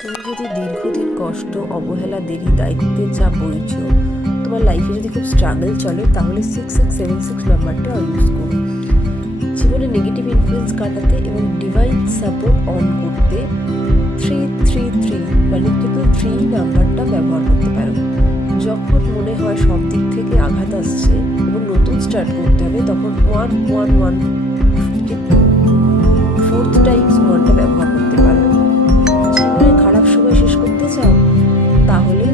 তুমি যদি দীর্ঘদিন কষ্ট, অবহেলা, দেরি দায়িত্বের চাপ বইছ, তোমার লাইফে যদি খুব স্ট্রাগল চলে, তাহলে সিক্স সিক্স সেভেন সিক্স নাম্বারটা ইউজ করো। জীবনে নেগেটিভ ইনফ্লুয়েন্স কাটাতে এবং ডিভাইন সাপোর্ট অন করতে থ্রি থ্রি থ্রি মানে ট্রিপল থ্রি নাম্বারটা ব্যবহার করতে পারো। যখন মনে হয় সব দিক থেকে আঘাত আসছে এবং নতুন স্টার্ট করতে হবে, তখন ওয়ান ওয়ান ওয়ান তাহলে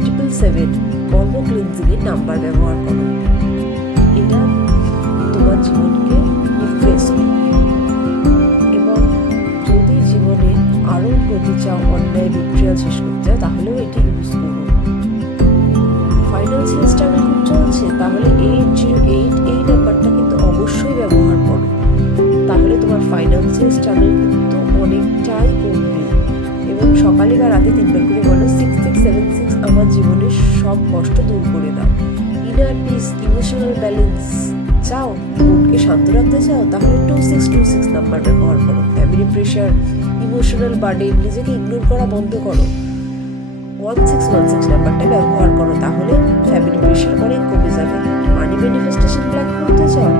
ট্রিপল সেভেন কর্ম ক্লিনজিংয়ের নাম্বার ব্যবহার করো। এটা তোমার জীবনকে রিফ্রেশ করবে। এবং যদি জীবনে আরও গতি চাও অন্যায় বিক্রিয়াল শেষ করতে চাও, তাহলেও এটি ইউজ করো। ফাইন্যান্সিয়াল স্ট্রাগল খুব চলছে, তাহলে এইট জিরো এইট এই নাম্বারটা কিন্তু অবশ্যই ব্যবহার করো। তাহলে তোমার ফাইন্যান্সিয়াল স্ট্রাগল কিন্তু অনেকটাই কমবে। সকালে বা রাতে তিনবার করে বলো সিক্স সিক্স সেভেন সিক্স আমার জীবনের সব কষ্ট দূর করে দাও। ইনার পিস ইমোশনাল ব্যালেন্স চাও, মনকে শান্ত রাখতে চাও, তাহলে two six two six number ব্যবহার করো। ফ্যামিলি প্রেশার ইমোশনাল বার্ডেন নিজেকে ইগনোর করা বন্ধ করো। ওয়ান সিক্স ওয়ান সিক্স নাম্বারটা ব্যবহার করো, তাহলে ফ্যামিলি প্রেশার অনেক কমে যাবে। মানি ম্যানিফেস্টেশন প্ল্যান করতে চাও